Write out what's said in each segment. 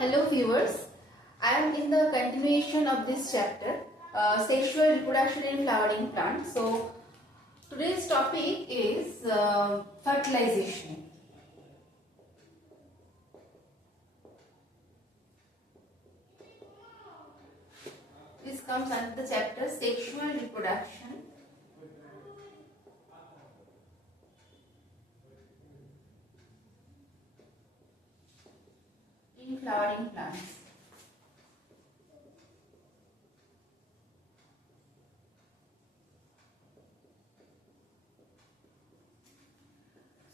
Hello viewers, I am in the continuation of this chapter, sexual reproduction in flowering plants. So today's topic is fertilization. This comes under the chapter sexual reproduction in flowering plants.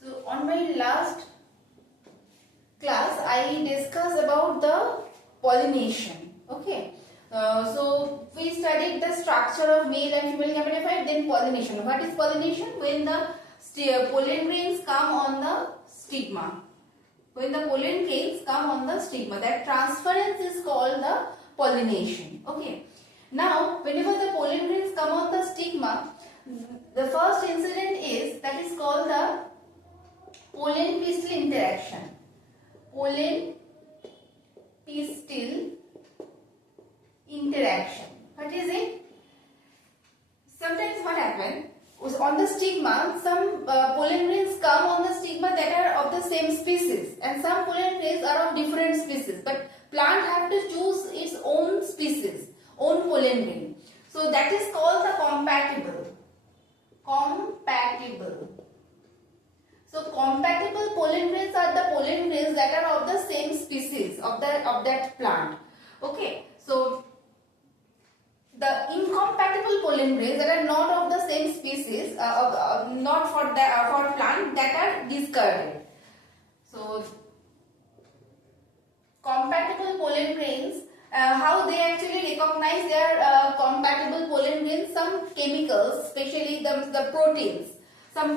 So on my last class I discussed about the pollination. Okay. So we studied the structure of male and female gametophyte, then pollination. What is pollination? When the pollen grains come on the stigma. When the pollen grains come on the stigma, that transference is called the pollination. Okay. Now, whenever the pollen grains come on the stigma, the first incident is that is called the pollen pistil interaction. Pollen pistil interaction. What is it? Sometimes what happens on the stigma, some pollen grains come on the stigma that are of the same species, and some pollen grains are of different species. But plant have to choose its own species, own pollen grain. So that is called the compatible. Compatible. So compatible pollen grains are the pollen grains that are of the same species of that plant. Okay. So the incompatible pollen grains that are not of the same species, not for plant, that are discarded. So compatible pollen grains, how they actually recognize their compatible pollen grains? Some chemicals, especially the proteins. Some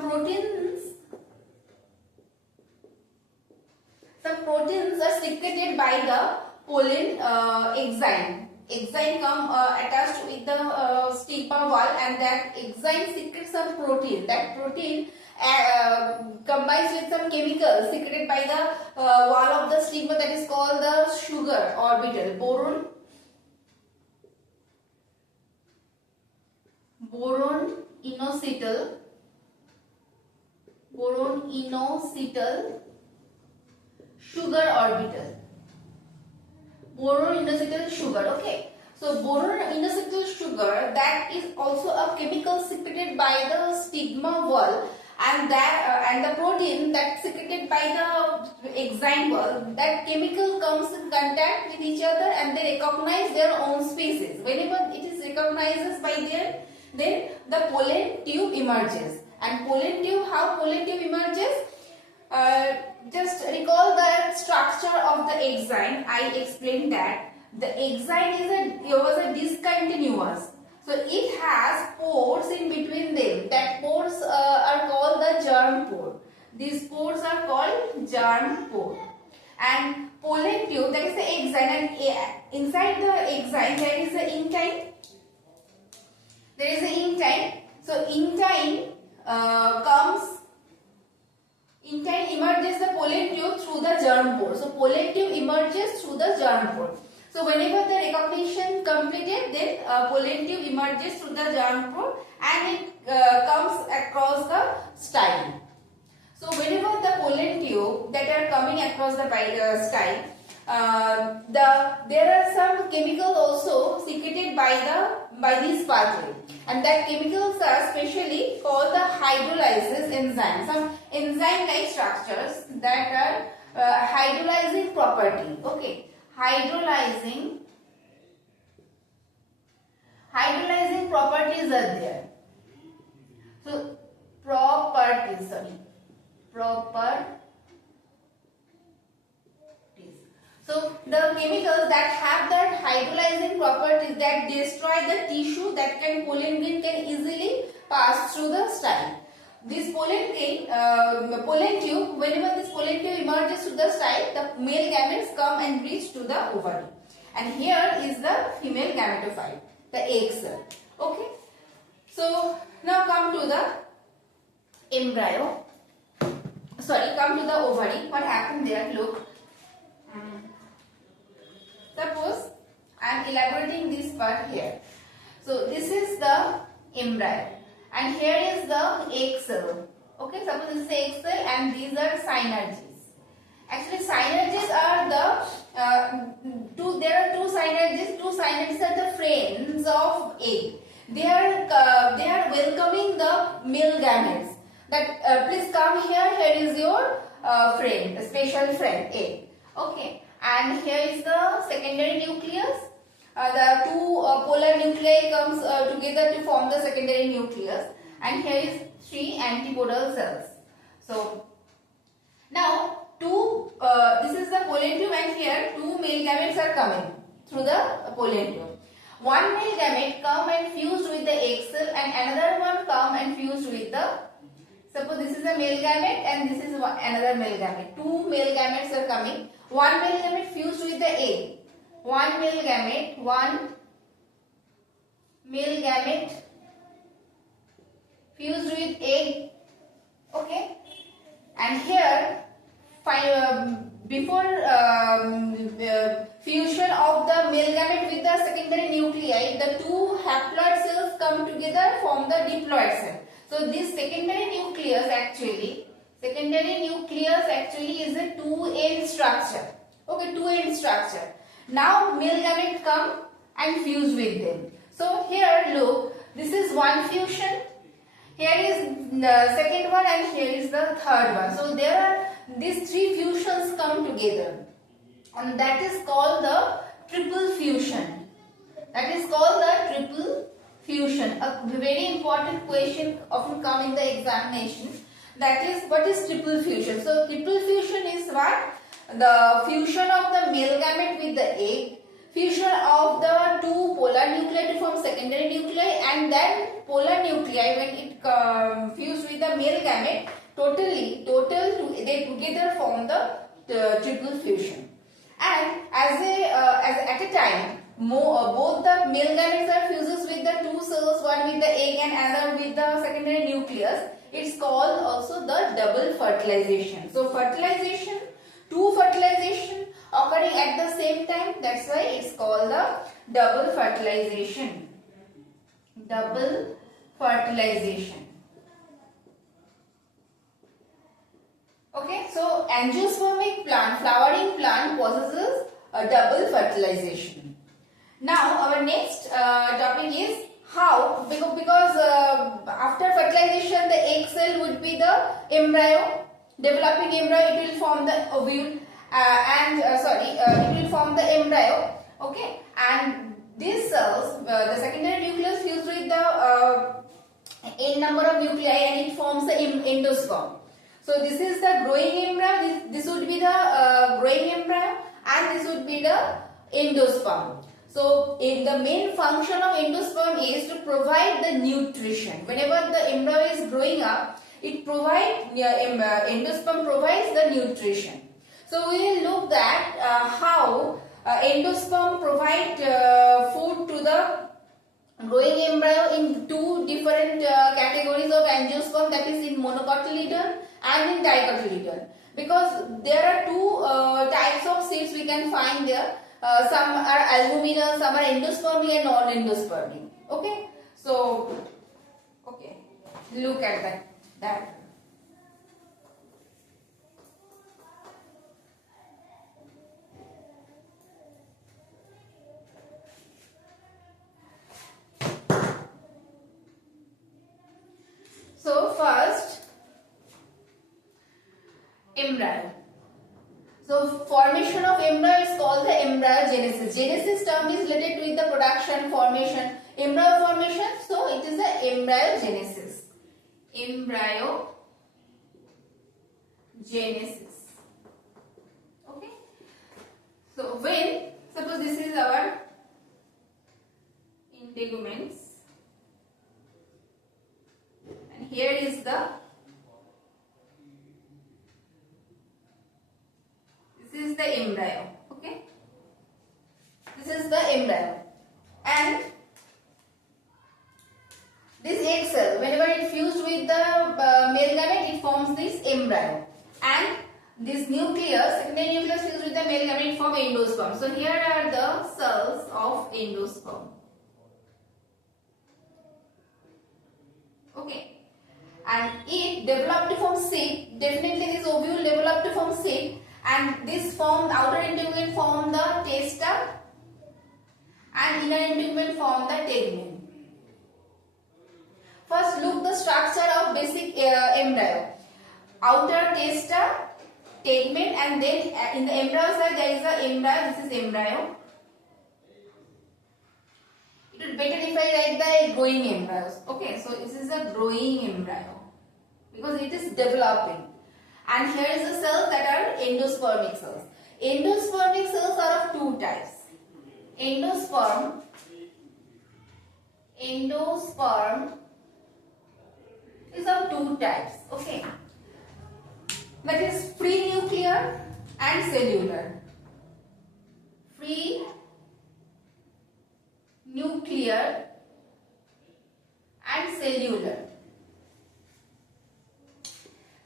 proteins are secreted by the pollen enzyme. Enzyme come attached with the stigma wall, and that enzyme secretes some protein. That protein combines with some chemicals secreted by the wall of the stigma, that is called the sugar orbital. Boron inositol sugar orbital. Boron inositol sugar. Okay. So boron inositol sugar, that is also a chemical secreted by the stigma wall, and the protein that secreted by the enzyme wall, that chemical comes in contact with each other and they recognize their own species. Whenever it is recognizes by them, then the pollen tube emerges. And pollen tube, how pollen tube emerges? Just recall the structure of the enzyme. I explained that the enzyme was a discontinuous. So it has pores in between them. That pores are called the germ pore. These pores are called germ pore. And pollen tube, that is the enzyme, and inside the enzyme there is the intine. There is the intine. So intine intine emerges the pollen tube through the germ pore. So pollen tube emerges through the germ pore. So whenever the recognition completed, then pollen tube emerges through the germ pore and it comes across the style. So whenever the pollen tube that are coming across the style, there are some chemicals also secreted by this pathway, and that chemicals are specially called the hydrolysis enzyme. Some enzyme-like structures that are hydrolyzing property. Okay, hydrolyzing properties are there. So properties. So the chemicals that have that hydrolyzing properties that destroy the tissue, that pollen grain can easily pass through the style. This pollen tube, whenever this pollen tube emerges through the style, the male gametes come and reach to the ovary. And here is the female gametophyte, the egg cell. Okay. So now come to the embryo. Come to the ovary. What happened there? Look. elaborating this part here. So this is the embryo and here is the egg cell. Okay, suppose this is the egg cell and these are synergies. Actually, synergies are there are two synergies. Two synergies are the friends of egg. They are welcoming the male gametes. That please come here. Here is your friend, a special friend, egg. Okay, and here is the secondary nucleus. The two polar nuclei comes together to form the secondary nucleus, and here is 3 antipodal cells. So now this is the pollen and here 2 male gametes are coming through the pollen. One male gamete come and fused with the egg cell and another one come and fused with the, suppose this is a male gamete and this is another male gamete. 2 male gametes are coming. One male gamete fused with the egg. One male gamete fused with egg. Okay, and here before fusion of the male gamete with the secondary nuclei, the 2 haploid cells come together form the diploid cell. So this secondary nucleus actually is a 2-end structure. Okay, 2-end structure. Now male gamete come and fuse with them. So here look, this is one fusion. Here is the second one and here is the third one. So there are these 3 fusions come together and that is called the triple fusion. A very important question often come in the examination. That is, what is triple fusion? So triple fusion is what? The fusion of the male gamete with the egg, fusion of the 2 polar nuclei to form secondary nuclei, and then polar nuclei when it fused with the male gamete, they together form the triple fusion. And at a time, both the male gametes are fuses with the 2 cells, one with the egg and another with the secondary nucleus. It's called also the double fertilization. So fertilization, 2 fertilization occurring at the same time, that's why it's called the double fertilization. Okay, so angiospermic plant, flowering plant possesses a double fertilization. Now our next topic is how, because after fertilization the egg cell would be the embryo, developing embryo, it will form the ovule it will form the embryo. Okay, and these cells, the secondary nucleus fused with the n number of nuclei and it forms the endosperm. So this is the growing embryo, this would be the growing embryo and this would be the endosperm. So the main function of endosperm is to provide the nutrition. Whenever the embryo is growing up, endosperm provides the nutrition. So we will look at how endosperm provide food to the growing embryo in 2 different categories of angiosperm, that is in monocotyledon and in dicotyledon. Because there are 2 types of seeds we can find there. Some are albuminous, some are endospermic and non-endospermic. Okay, so look at that. So first, embryo. So formation of embryo is called the embryo-genesis. Genesis term is related with the production, formation, embryo formation. So it is the embryo-genesis. Embryo-genesis. Okay. So when, suppose this is our integuments and here is the embryo. Okay, this is the embryo and this egg cell, whenever it fused with the male gamete, it forms this embryo, and this nucleus, secondary nucleus fused with the male gamete form endosperm. So here are the cells of endosperm. Okay. And it developed to form seed. Definitely this ovule developed to form seed, and this form, outer integument form the testa and inner integument form the tegmen. First look the structure of basic embryo. Outer testa, tegmen, and then in the embryo side there is a embryo. This is embryo. It would better if I write the growing embryos. Okay, so this is a growing embryo because it is developing. And here is the cells that are endospermic cells. Endospermic cells are of two types. Endosperm is of two types. Okay, that is free nuclear and cellular. Free nuclear and cellular.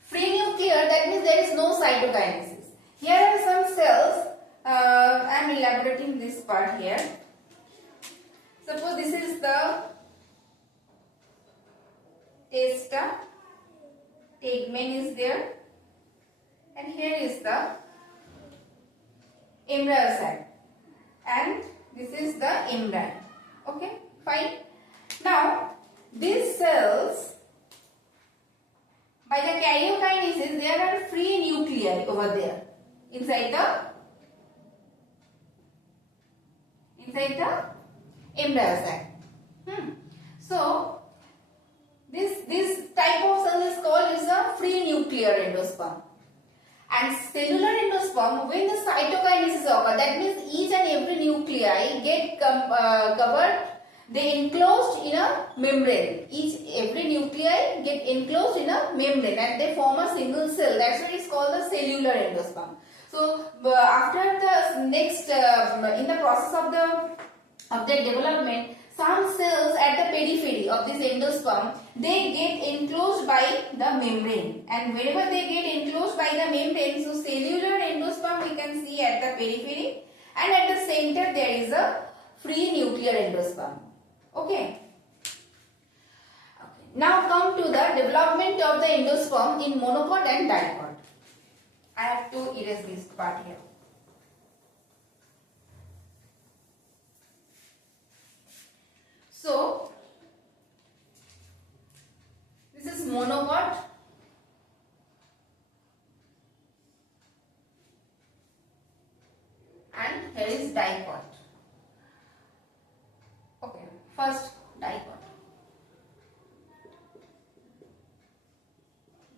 Free nuclear, that means there is no cytokinesis. Here are some cells. I am elaborating this part here. Suppose this is the testa, tegmen is there, and here is the embryo side, and this is the embryo. Okay, fine. Now these cells, by the karyokinesis, there are free nuclei over there inside the embryo sac. So this type of cell is called is a free nuclear endosperm. And cellular endosperm, when the cytokinesis occurs, that means each and every nuclei get covered, they enclosed in a membrane. Every nuclei get enclosed in a membrane and they form a single cell. That's why it's called the cellular endosperm. So after the next, in the process of their development, some cells at the periphery of this endosperm, they get enclosed by the membrane, and wherever they get enclosed by the membrane, so cellular endosperm we can see at the periphery, and at the center there is a free nuclear endosperm. Okay. Now come to the development of the endosperm in monocot and dicot. I have to erase this part here. So this is monocot and here is dicot. Okay, first dicot.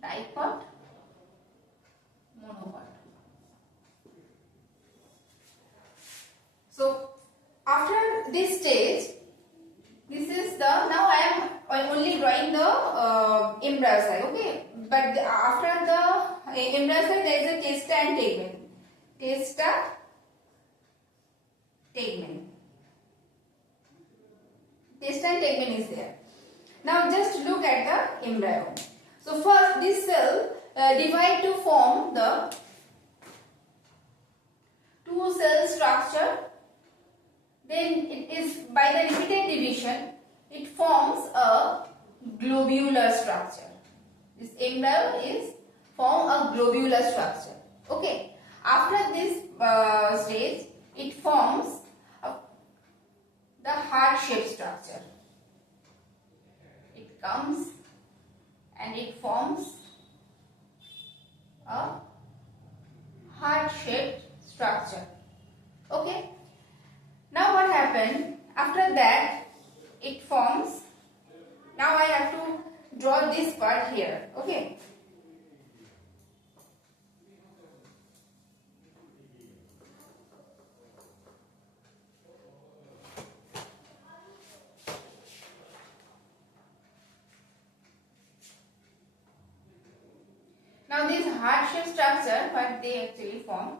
Dicot, monocot. So after this stage, this is the, now I am only drawing the embryo side, okay, but after the embryo side there is a testa and tegmen. Testa, tegmen. Testa and tegmen is there. Now just look at the embryo. So first this cell divide to form the two cell structure. Then it is by the repeated division, it forms a globular structure. This embryo is form a globular structure. Okay. After this stage, it forms the heart-shaped structure. It comes and it forms a heart-shaped structure. Okay. Now what happened? After that, it forms. Now I have to draw this part here. Okay. Now this heart-shaped structure, what they actually form.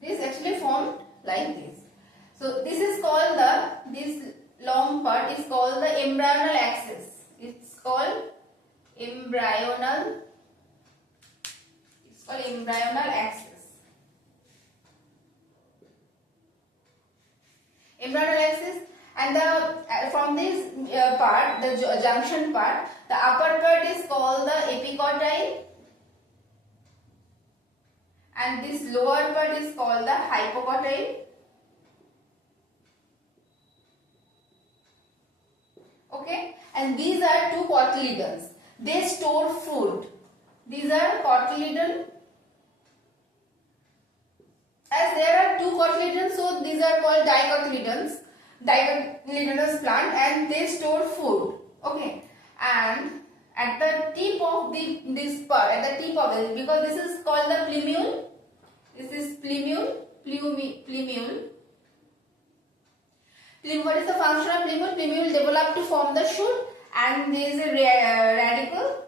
This actually forms And from this part, the junction part, the upper part is called the epicotyle, and this lower part is called the hypocotyle. Okay, and these are two cotyledons. They store food. These are cotyledon. As there are two cotyledons, so these are called dicotyledons. Dicotyledonous plant, and they store food. Okay, and at the tip of this part, at the tip of this, because this is called the plumule. This is plumule. What is the function of plumule? Plumule develop to form the shoot, and there is a radicle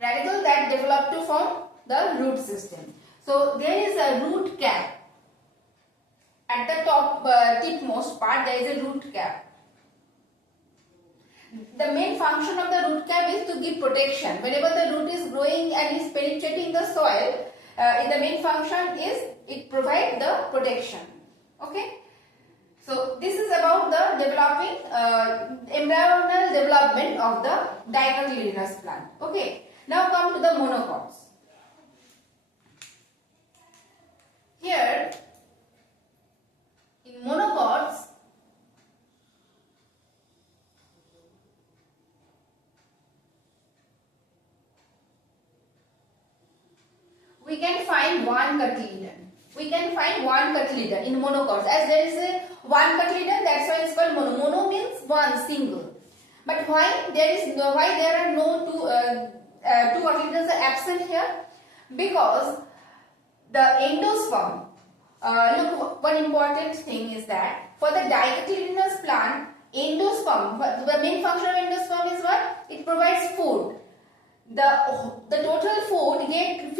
that develop to form the root system. So there is a root cap. At the top tipmost part, there is a root cap. The main function of the root cap is to give protection. Whenever the root is growing and is penetrating the soil, the main function is it provides the protection. Okay. So this is about the developing embryonal development of the dicotyledonous plant. Okay. Now come to the monocots. Here in monocots, we can find one cotyledon. We can find one cotyledon in monocots. As there is a one cotyledon, that's why it's called mono. Mono means one, single. But why there are no two cotyledons are absent here? Because the endosperm. Look, one important thing is that for the dicotyledonous plant, endosperm, the main function of endosperm is what? It provides food. The total food get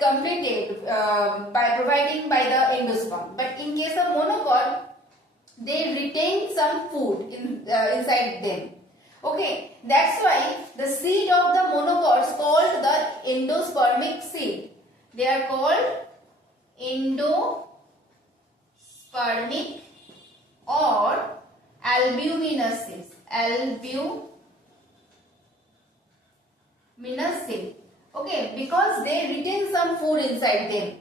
completed by providing by the endosperm. But in case of monocot, they retain some food inside them. Okay, that's why the seed of the monocots called the endospermic seed. They are called endospermic or albuminous seeds. Albuminous seed. Okay, because they retain some food inside them.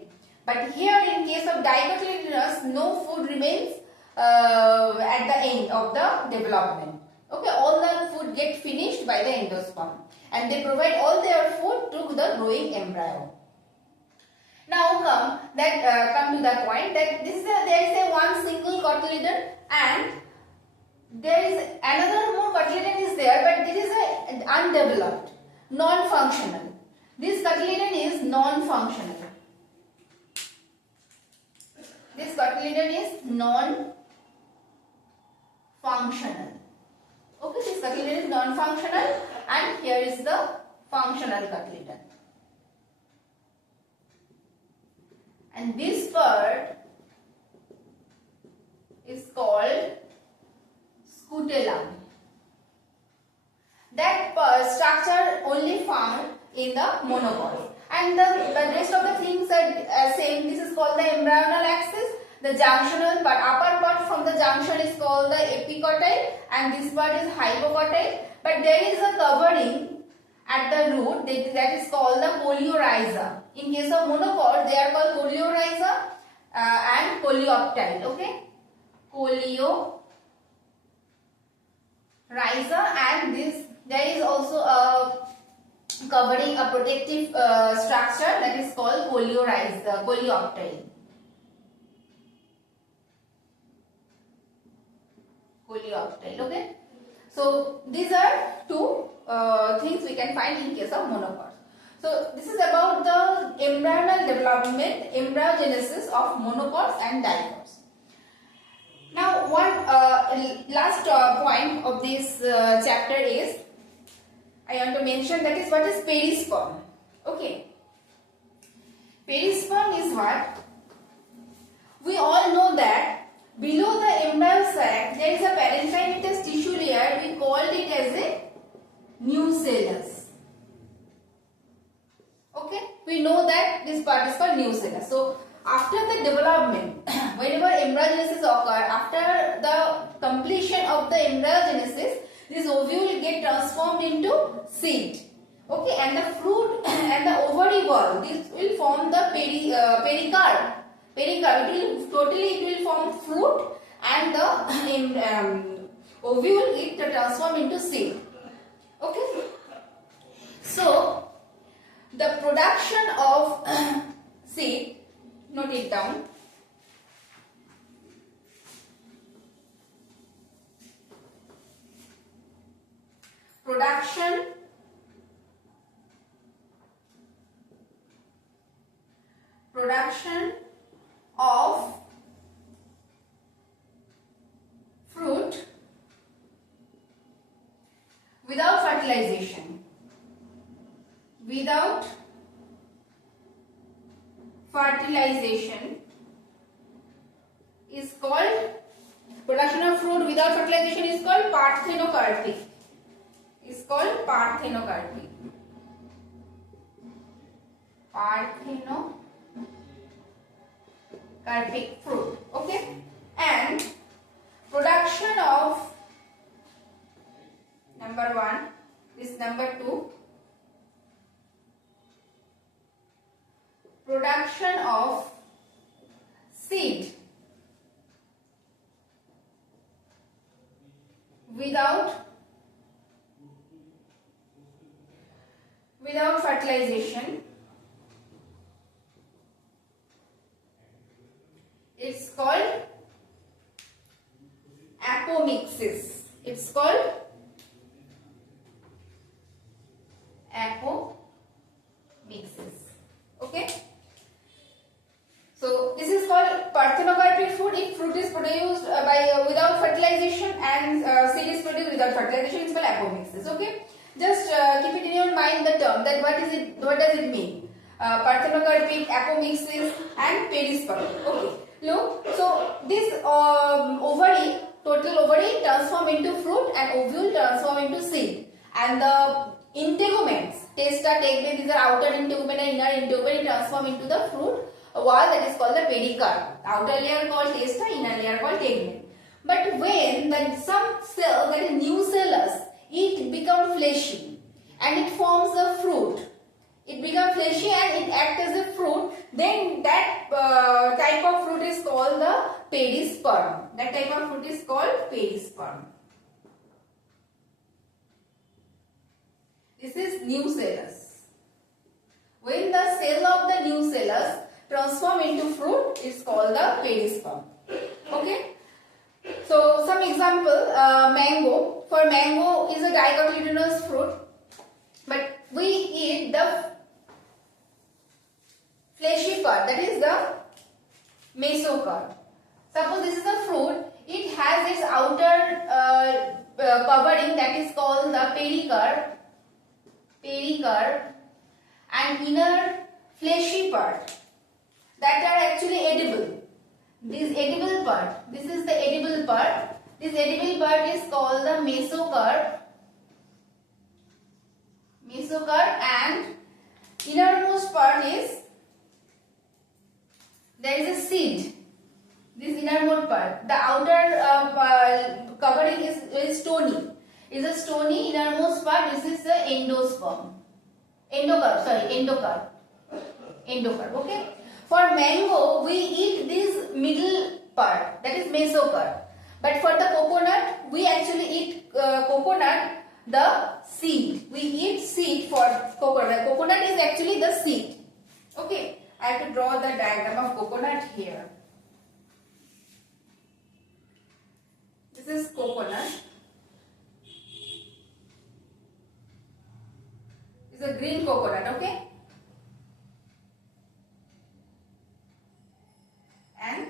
But here in case of dicotyledonous, no food remains at the end of the development. Okay, all the food get finished by the endosperm, and they provide all their food to the growing embryo. Now come to the point that there is a one single cotyledon, and there is another more cotyledon is there, but this is undeveloped, non-functional. This cotyledon is non-functional. This cotyledon is non-functional. Okay, this cotyledon is non-functional, and here is the functional cotyledon. And this part is called scutellum. That structure only found in the monocot. And the rest of the things are same. This is called the embryonal axis. The junctional part, upper part from the junction is called the epicotyle, and this part is hypocotyle. But there is a covering at the root that is called the coleorhiza. In case of monocot, they are called coleorhiza and coleoptile. Okay, coleorhiza, and there is also a covering, a protective structure that is called coleoptile. Okay, so these are two things we can find in case of monocots. So this is about the embryonal development, embryogenesis of monocots and dicots. Now one last point of this chapter is I want to mention, that is what is perisperm. Okay, perisperm is what? We all know that below the embryo sac there is a parenchymatous tissue layer. We called it as a nucellus. Okay, we know that this part is called nucellus. So after the development, whenever embryogenesis occurs, after the completion of the embryogenesis, this ovule get transformed into seed. Okay, and the fruit and the ovary wall, this will form the pericarp. It will form fruit, and the ovule it transform into seed. Okay, so the production of seed, note it down. Production of fruit without fertilization. Without fertilization is called, production of fruit without fertilization is called parthenocarpic. Is called parthenocarpic. Parthenocarpic fruit. Okay, and production of number 1, this number 2, production of seed without fertilization, it's called apomixis. It's called apomixis. Okay, so this is called parthenocarpic fruit. If fruit is produced without fertilization and seed is produced without fertilization, it's called apomixis. Okay, just keep it in your mind the term that what does it mean? Parthenocarpic, apomixis, and perisperm. Okay, look, so this total ovary transform into fruit and ovule transform into seed, and the integuments, testa, tegmen, these are outer integument and inner integument, transform into the fruit wall, that is called the pericarp. Outer layer called testa, inner layer called tegmen. But when some cells, that is nucellus, it become fleshy and it forms a fruit. It becomes fleshy and it acts as a fruit. Then that type of fruit is called the perisperm. That type of fruit is called perisperm. This is nucellus. When the cell of the nucellus transform into fruit, it's called the perisperm. Okay. So some example, mango. For mango is a dicotyledonous fruit, but we eat the fleshy part, that is the mesocarp. Suppose this is a fruit, it has its outer covering, that is called the pericarp, and inner fleshy part that are actually edible. This edible part, this is the edible part. This edible part is called the mesocarp, and innermost part is, there is a seed. This innermost part, the outer covering is stony. Is a stony innermost part. This is the endosperm. Endocarp. Okay. For mango, we eat this middle part, that is mesocarp. But for the coconut, we actually eat the seed. We eat seed for coconut. Coconut is actually the seed. Okay. I have to draw the diagram of coconut here. This is coconut. It's a green coconut, okay? And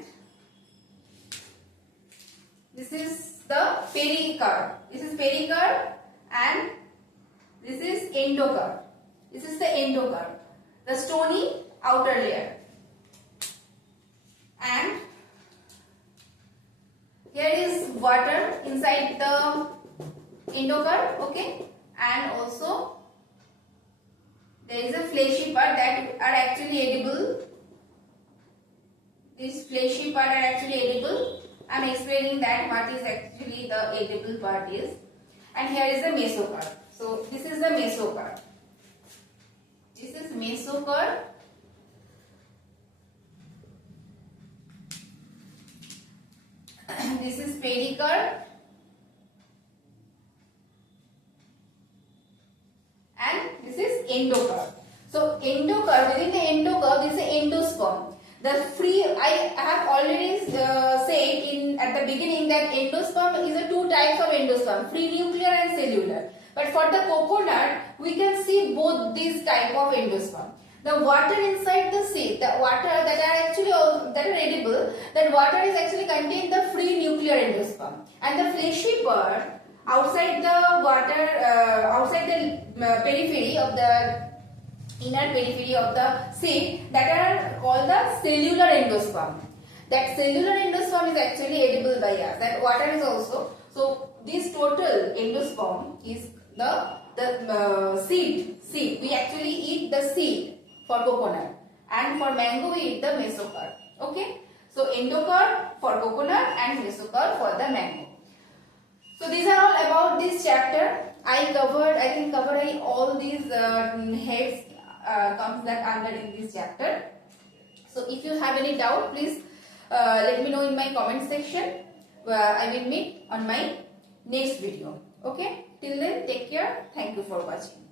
this is the pericarp. This is pericarp and this is endocarp. This is the endocarp, the stony outer layer. And here is water inside the endocarp, okay? And also there is a fleshy part that are actually edible These fleshy part are actually edible. I am explaining that what is actually the edible part is. And here is the mesocarp. So this is the mesocarp. This is mesocarp. This is pericarp. And this is endocarp. So endocarp, within the endocarp, this is endosperm. The free, I have already said at the beginning that endosperm is a two types of endosperm, free nuclear and cellular. But for the coconut, we can see both these type of endosperm. The water inside the seed, the water that are actually that are edible, that water is actually contained the free nuclear endosperm, and the fleshy part outside the water, outside the periphery of the inner periphery of the seed, that are called the cellular endosperm. That cellular endosperm is actually edible by us. That water is also. So this total endosperm is the seed. We actually eat the seed for coconut, and for mango we eat the mesocarp. Okay. So endocarp for coconut and mesocarp for the mango. So these are all about this chapter. I can cover all these heads comes that under in this chapter. So if you have any doubt, please let me know in my comment section. I will meet on my next video. Okay. Till then, take care. Thank you for watching.